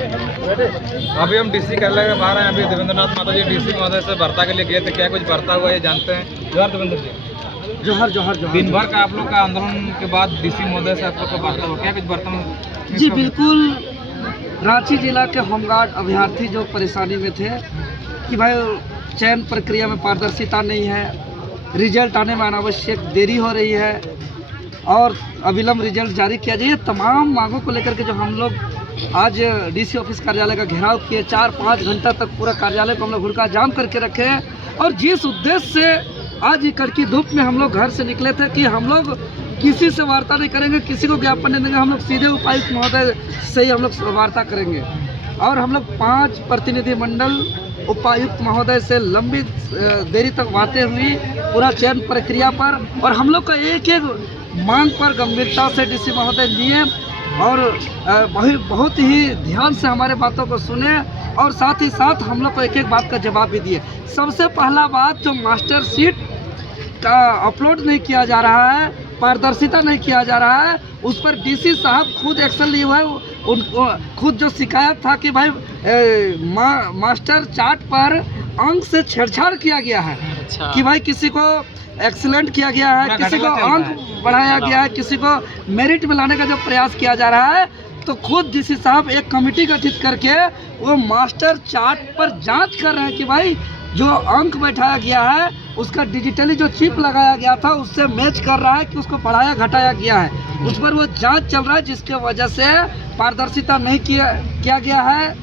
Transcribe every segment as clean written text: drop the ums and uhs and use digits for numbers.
अभी हम डीसी कार्यालय के बाहर हैं। अभी देवेंद्रनाथ माता जी डीसी महोदय से वार्ता के लिए गए थे। क्या कुछ वार्ता हुआ ये जानते हैं? जोहर देवेंद्र जी। जोहर जोहर जोहर। दिन भर का आप लोग का आंदोलन के बाद डीसी महोदय से आप लोग का वार्ता हुआ, क्या कुछ वार्ता में? जी बिल्कुल, रांची जिला के होमगार्ड अभ्यर्थी जो परेशानी में थे कि भाई चयन प्रक्रिया में पारदर्शिता नहीं है, रिजल्ट आने में अनावश्यक देरी हो रही है और अविलंब रिजल्ट जारी किया जाए, तमाम मांगों को लेकर के जो हम लोग आज डीसी ऑफिस कार्यालय का घेराव किए, 4-5 घंटा तक पूरा कार्यालय को हम लोग हुड़का जाम करके रखे हैं। और जिस उद्देश्य से आज कड़की धूप में हम लोग घर से निकले थे कि हम लोग किसी से वार्ता नहीं करेंगे, किसी को ज्ञापन नहीं देंगे, हम लोग सीधे उपायुक्त महोदय से ही हम लोग वार्ता करेंगे। और हम लोग 5 प्रतिनिधिमंडल उपायुक्त महोदय से लंबी देरी तक बातें हुई पूरा चयन प्रक्रिया पर, और हम लोग का एक एक मांग पर गंभीरता से डीसी महोदय लिए और बहुत ही ध्यान से हमारे बातों को सुने और साथ ही साथ हम लोग को एक एक बात का जवाब भी दिए। सबसे पहला बात, जो मास्टर शीट का अपलोड नहीं किया जा रहा है, पारदर्शिता नहीं किया जा रहा है, उस पर डीसी साहब खुद एक्शन लिए हुए हैं। उनको खुद जो शिकायत था कि भाई मास्टर चार्ट पर अंक से छेड़छाड़ किया गया है। अच्छा। कि भाई किसी को एक्सीलेंट किया गया है, किसी को अंक बढ़ाया गया है, किसी को मेरिट में लाने का जो प्रयास किया जा रहा है, तो खुद डीसी साहब एक कमेटी गठित करके वो मास्टर चार्ट पर जांच कर रहे हैं कि भाई जो अंक बैठाया गया है उसका डिजिटली जो चिप लगाया गया था उससे मैच कर रहा है कि उसको बढ़ाया घटाया गया है, उस पर वो जांच चल रहा है, जिसके वजह से पारदर्शिता नहीं किया गया है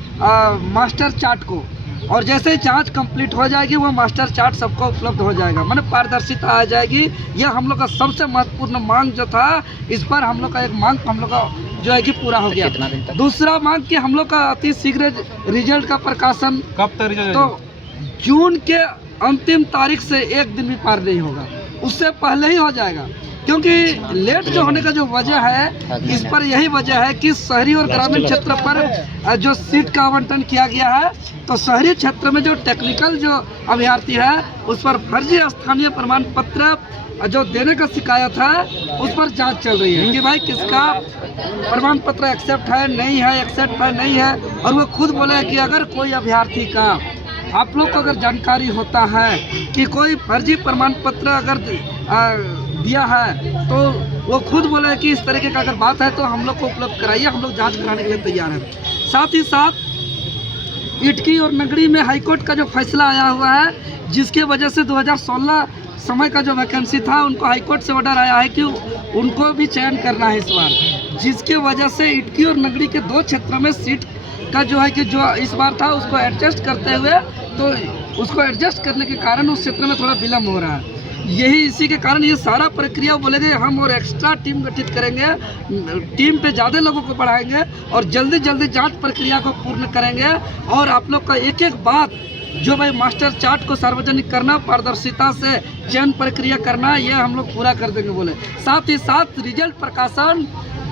मास्टर चार्ट को। और जैसे ही जांच कंप्लीट हो जाएगी वो मास्टर चार्ट सबको उपलब्ध हो जाएगा, माने पारदर्शिता आ जाएगी। यह हम लोग का सबसे महत्वपूर्ण मांग जो था, इस पर हम लोग का एक मांग हम लोग का जो है कि पूरा हो गया। दूसरा मांग कि हम लोग का अति शीघ्र रिजल्ट का प्रकाशन कब तक रिजल्ट? तो जून के अंतिम तारीख से एक दिन भी पार नहीं होगा, उससे पहले ही हो जाएगा। क्योंकि लेट जो होने का जो वजह है, इस पर यही वजह है कि शहरी और ग्रामीण क्षेत्र पर जो सीट का आवंटन किया गया है, तो शहरी क्षेत्र में जो टेक्निकल जो अभ्यर्थी है उस पर फर्जी स्थानीय प्रमाण पत्र जो देने का शिकायत है, उस पर जांच चल रही है कि भाई किसका प्रमाण पत्र एक्सेप्ट है नहीं है, एक्सेप्ट है नहीं है। और वो खुद बोले कि अगर कोई अभ्यर्थी का आप लोग को अगर जानकारी होता है कि कोई फर्जी प्रमाण पत्र अगर दिया है, तो वो खुद बोले कि इस तरीके का अगर बात है तो हम लोग को उपलब्ध कराइए, हम लोग जांच कराने के लिए तैयार हैं। साथ ही साथ इटकी और नगरी में हाईकोर्ट का जो फैसला आया हुआ है, जिसके वजह से 2016 समय का जो वैकेंसी था उनको हाईकोर्ट से ऑर्डर आया है कि उनको भी चयन करना है इस बार, जिसके वजह से इटकी और नगरी के 2 क्षेत्रों में सीट का जो है कि जो इस बार था उसको एडजस्ट करते हुए, तो उसको एडजस्ट करने के कारण उस क्षेत्र में थोड़ा विलम्ब हो रहा है। यही इसी के कारण ये सारा प्रक्रिया बोलेंगे हम और एक्स्ट्रा टीम गठित करेंगे, टीम पे ज़्यादा लोगों को बढ़ाएंगे और जल्दी जल्दी जांच प्रक्रिया को पूर्ण करेंगे। और आप लोग का एक एक बात जो भाई मास्टर चार्ट को सार्वजनिक करना, पारदर्शिता से चयन प्रक्रिया करना, ये हम लोग पूरा कर देंगे बोले। साथ ही साथ रिजल्ट प्रकाशन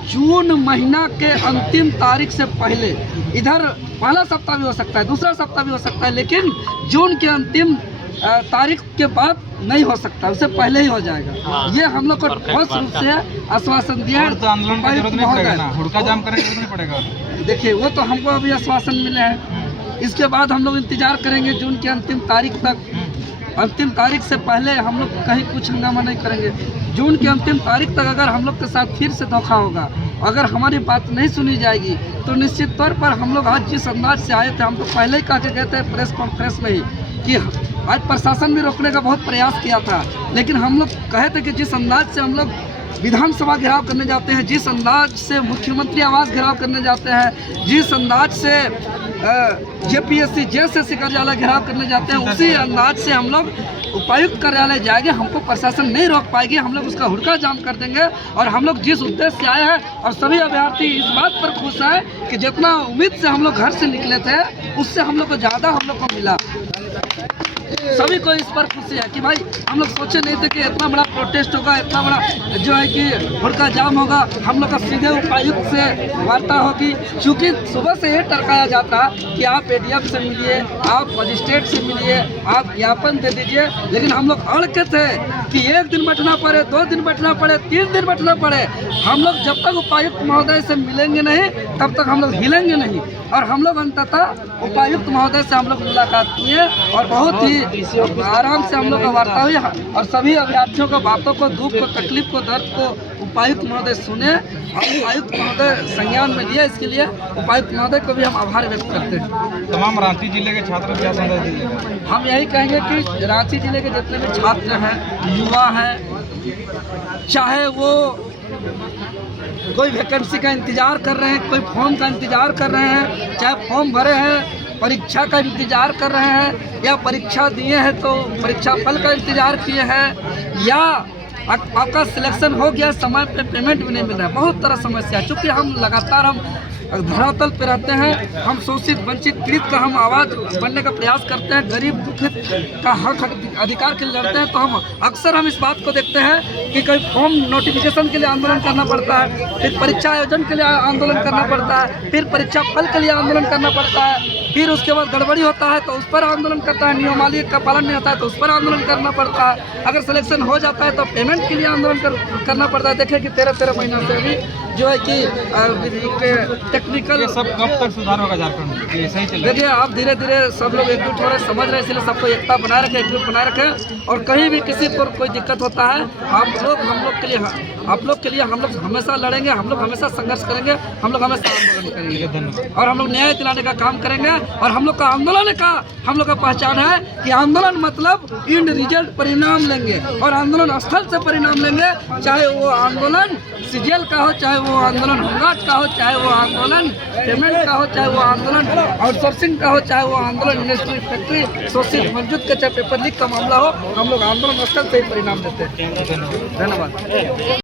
जून महीना के अंतिम तारीख से पहले, इधर पहला सप्ताह भी हो सकता है, दूसरा सप्ताह भी हो सकता है, लेकिन जून के अंतिम तारीख के बाद नहीं हो सकता, उससे पहले ही हो जाएगा। ये हम लोग को ठोस रूप से आश्वासन दिया है। आंदोलन की जरूरत नहीं पड़ेगा ना, हुड़का जाम करने की जरूरत नहीं पड़ेगा। देखिए वो तो हमको अभी आश्वासन मिले हैं, इसके बाद हम लोग इंतजार करेंगे जून की अंतिम तारीख तक। अंतिम तारीख से पहले हम लोग कहीं कुछ हंगामा नहीं करेंगे। जून की अंतिम तारीख तक अगर हम लोग के साथ फिर से धोखा होगा, अगर हमारी बात नहीं सुनी जाएगी, तो निश्चित तौर पर हम लोग आज जिस अंदाज से आए थे, हम तो पहले ही कह के गए थे प्रेस कॉन्फ्रेंस में ही कि आज प्रशासन भी रोकने का बहुत प्रयास किया था, लेकिन हम लोग कहे थे कि जिस अंदाज से हम लोग विधानसभा घेराव करने जाते हैं, जिस अंदाज से मुख्यमंत्री आवास घेराव करने जाते हैं, जिस अंदाज से जेपीएससी जेएसएससी कार्यालय घेराव करने जाते हैं, उसी अंदाज से हम लोग उपायुक्त कार्यालय जाएंगे। हमको प्रशासन नहीं रोक पाएगी, हम लोग उसका हुड़का जाम कर देंगे। और हम लोग जिस उद्देश्य से आए हैं, और सभी अभ्यर्थी इस बात पर खुश हैं कि जितना उम्मीद से हम लोग घर से निकले थे, उससे हम लोग को ज़्यादा हम लोग को मिला। सभी को इस पर खुशी है कि भाई हम लोग सोचे नहीं थे कि इतना बड़ा प्रोटेस्ट होगा, इतना बड़ा जो है कि भड़का जाम होगा। हम लोग का सीधे उपायुक्त से वार्ता होगी, क्योंकि सुबह से ये टरकाया जाता कि आप एडीएम से मिलिए, आप मजिस्ट्रेट से मिलिए, आप ज्ञापन दे दीजिए, लेकिन हम लोग अड़ के थे कि 1 दिन बैठना पड़े, 2 दिन बैठना पड़े, 3 दिन बैठना पड़े। हम लोग जब तक उपायुक्त महोदय से मिलेंगे नहीं तब तक हम लोग हिलेंगे नहीं। और हम लोग अंततः उपायुक्त महोदय से हम लोग मुलाकात किए और बहुत ही आराम से हम लोग का वार्ता हुई और सभी अभ्यर्थियों को बातों को, दुख को, तकलीफ को, दर्द को उपायुक्त महोदय सुने और उपायुक्त महोदय संज्ञान में लिए। इसके लिए उपायुक्त महोदय को भी हम आभार व्यक्त करते हैं। तमाम रांची जिले के छात्रों को क्या संदेश दीजिएगा? हम यही कहेंगे कि रांची जिले के जितने भी छात्र हैं, युवा हैं, चाहे वो कोई वैकेंसी का इंतज़ार कर रहे हैं, कोई फॉर्म का इंतज़ार कर रहे हैं, चाहे फॉर्म भरे हैं, परीक्षा का इंतज़ार कर रहे हैं, या परीक्षा दिए हैं तो परीक्षा फल का इंतज़ार किए हैं, या आपका सिलेक्शन हो गया, समय पे पेमेंट भी नहीं मिल रहा है। बहुत तरह समस्या है। चूँकि हम लगातार हम धरातल पे रहते हैं, हम शोषित, वंचित, पीड़ित का हम आवाज़ बनने का प्रयास करते हैं, गरीब दुखित का हक अधिकार के लिए लड़ते हैं, तो हम अक्सर हम इस बात को देखते हैं कि कोई फॉर्म नोटिफिकेशन के लिए आंदोलन करना पड़ता है, फिर परीक्षा आयोजन के लिए आंदोलन करना पड़ता है, फिर परीक्षा फल के लिए आंदोलन करना पड़ता है, फिर उसके बाद गड़बड़ी होता है तो उस पर आंदोलन करता है, नियमावली का पालन नहीं होता है तो उस पर आंदोलन करना पड़ता है, अगर सिलेक्शन हो जाता है तो पेमेंट के लिए आंदोलन करना पड़ता है। देखिए कि 13 महीनों से भी जो है कि टेक्निकल, ये सब कब तक सुधार होगा झारखंड में? ये सही चल रहा है? देखिए आप धीरे धीरे सब लोग एकजुट हो रहे हैं, समझ रहे हैं, इसलिए सबको एकता बनाए रखें, एकजुट बनाए रखें। और कहीं भी किसी को कोई दिक्कत होता है, आप लोग हम लोग के लिए हम लोग हमेशा लड़ेंगे, हम लोग हमेशा संघर्ष करेंगे, हम लोग हमेशा आंदोलन करेंगे और हम लोग न्याय दिलाने का काम करेंगे। और हम लोग का आंदोलन का, हम लोग का पहचान है कि आंदोलन मतलब इंड रिजल्ट, परिणाम लेंगे और आंदोलन स्थल से परिणाम लेंगे। चाहे वो आंदोलन सीजीएल का हो, चाहे वो आंदोलन होमगार्ड का हो, चाहे वो आंदोलन पेमेंट का हो, चाहे वो आंदोलन आउटसोर्सिंग का हो, चाहे वो आंदोलन इंडस्ट्री, फैक्ट्री, शोषित मौजूद का, चाहे पेपर लीक का मामला हो, हम लोग आंदोलन स्थल से ही परिणाम देते हैं। धन्यवाद।